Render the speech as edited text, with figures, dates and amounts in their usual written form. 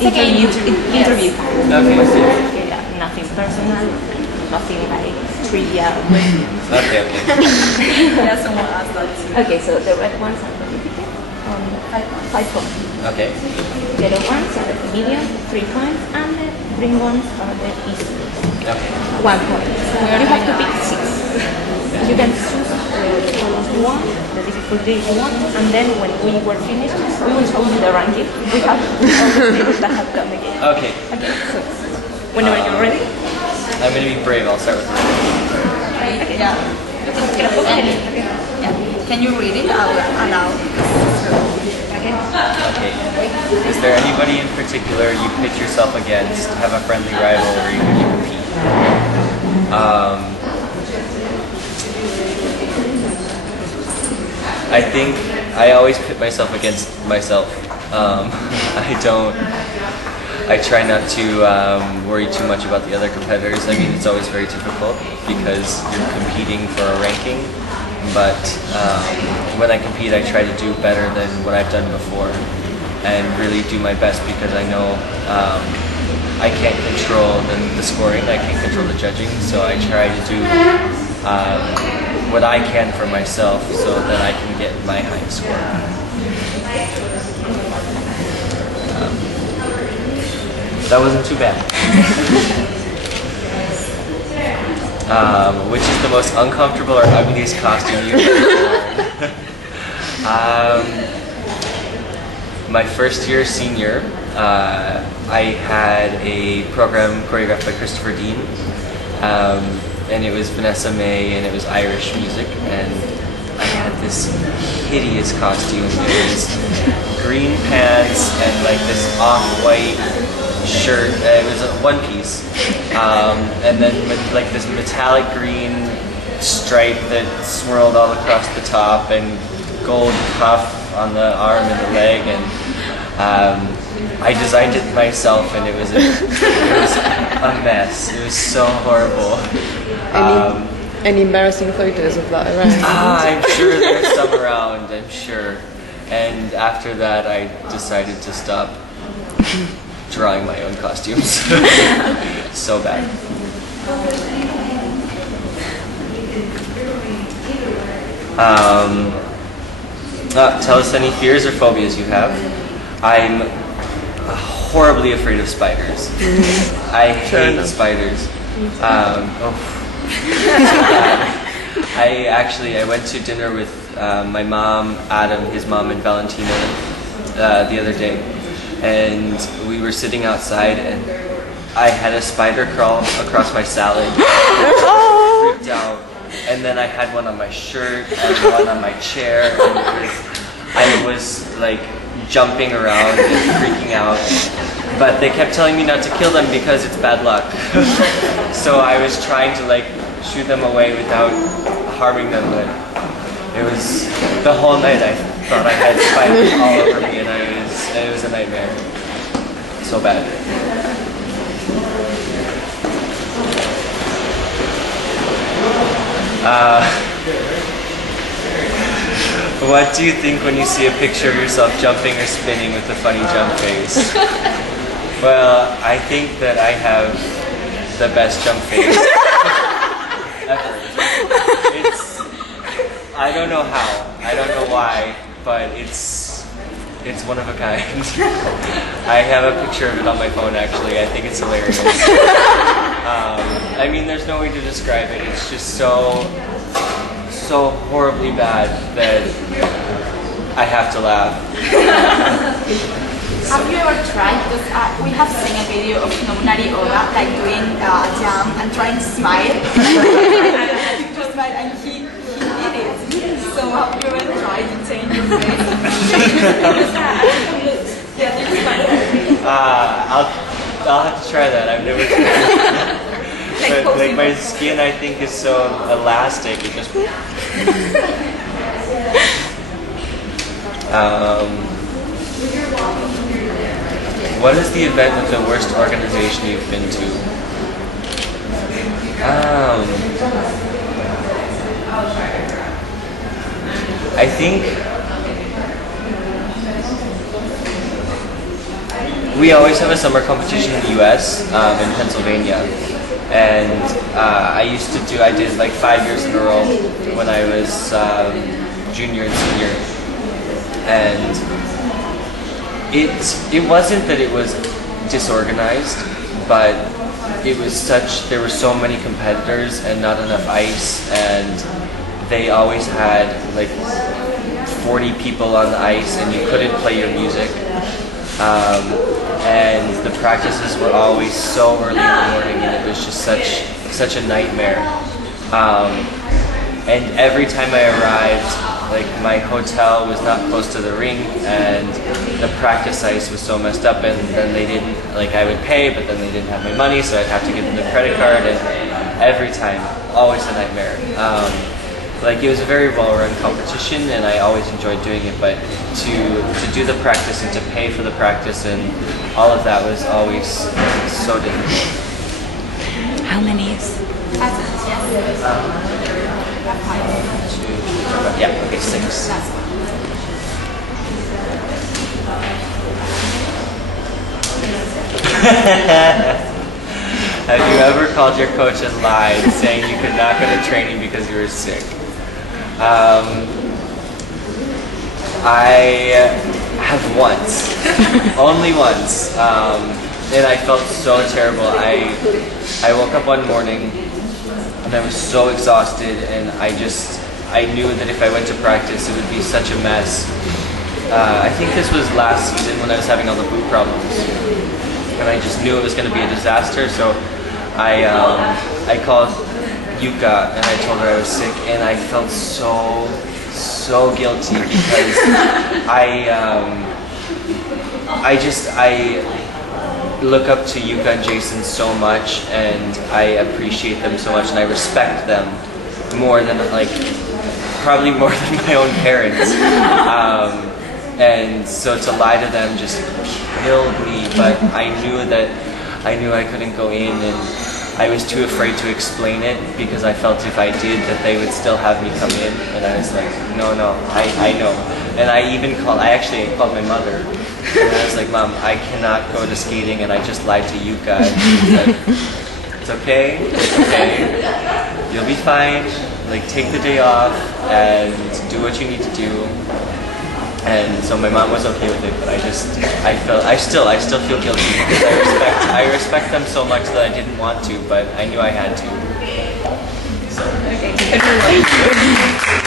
interview. Okay. Yeah, nothing personal, nothing like trivia questions. Okay. Yeah, someone asked that too. Okay, so the red ones are certificate on 5 points. Okay. Yellow ones are the medium, 3 points, and the green ones are the easy. Okay. 1 point. You have to pick 6. You can choose the colors you want, the difficulty you want, and then when we were finished, we will show you the ranking. We have all the things that have come again. Okay. Okay, so whenever you're ready. I'm going to be brave. I'll start with red. Okay. Yeah. Yeah. Can you read it out aloud? Okay. Okay. Is there anybody in particular you pitch yourself against, have a friendly rival, or even you compete? I think I always pit myself against myself. I try not to worry too much about the other competitors. I mean, it's always very difficult because you're competing for a ranking. But when I compete, I try to do better than what I've done before and really do my best because I know I can't control the scoring, I can't control the judging, so I try to do what I can for myself so that I can get my highest score. That wasn't too bad. Which is the most uncomfortable or ugliest costume you've ever worn? My first year senior, I had a program choreographed by Christopher Dean, and it was Vanessa May, and it was Irish music, and I had this hideous costume. It was green pants and like this off-white shirt. It was a one piece, and then like this metallic green stripe that swirled all across the top, and gold cuff on the arm and the leg, and I designed it myself, and it was a mess. It was so horrible. Any embarrassing photos of that around? I'm sure there's some around, I'm sure. And after that, I decided to stop drawing my own costumes. So bad. Tell us any fears or phobias you have. I'm horribly afraid of spiders. I hate spiders. I went to dinner with my mom, Adam, his mom, and Valentina the other day, and we were sitting outside, and I had a spider crawl across my salad. I freaked out, and then I had one on my shirt and one on my chair, and I was like jumping around and freaking out. But they kept telling me not to kill them because it's bad luck. So I was trying to like shoot them away without harming them, but it was the whole night I thought I had spiders all over me, and it was a nightmare. So bad. What do you think when you see a picture of yourself jumping or spinning with a funny jump face? Well, I think that I have the best jump face ever. I don't know how, I don't know why, but it's one of a kind. I have a picture of it on my phone actually. I think it's hilarious. I mean, there's no way to describe it. It's just so horribly bad that I have to laugh. Have you ever tried? Because we have seen a video of Nobunari Oda like doing a jump and trying to smile. Just smile, and he did it. So have you ever tried to change your face? Yeah, you smile. I'll have to try that. I've never tried. But like my skin, I think, is so elastic. It just. What is the event with the worst organization you've been to? I think We always have a summer competition in the U.S. In Pennsylvania, and I did like 5 years in a row when I was junior and senior, and it wasn't that it was disorganized, but there were so many competitors and not enough ice, and they always had like 40 people on the ice and you couldn't play your music. And the practices were always so early in the morning, and it was just such a nightmare. And every time I arrived, like my hotel was not close to the rink, and the practice ice was so messed up, and then they didn't, like I would pay, but then they didn't have my money, so I'd have to give them the credit card, and every time, always a nightmare. Like it was a very well-run competition, and I always enjoyed doing it, but to do the practice and to pay for the practice and all of that was always so difficult. How many is? Yeah, okay, 6. Have you ever called your coach and lied, saying you could not go to training because you were sick? I have once, only once, and I felt so terrible. I woke up one morning and I was so exhausted, and I knew that if I went to practice it would be such a mess. I think this was last season when I was having all the boot problems, and I just knew it was going to be a disaster, so I called Yuka and I told her I was sick, and I felt so guilty because I look up to Yuka and Jason so much, and I appreciate them so much, and I respect them more than probably more than my own parents. And so to lie to them just killed me, but I knew I couldn't go in, and I was too afraid to explain it because I felt if I did that they would still have me come in, and I was like, no, I know. And I actually called my mother, and I was like, Mom, I cannot go to skating, and I just lied to Yuka. And she was like, it's okay, you'll be fine, like take the day off and do what you need to do. And so my mom was okay with it, but I still feel guilty because I respect them so much that I didn't want to, but I knew I had to. So. Okay.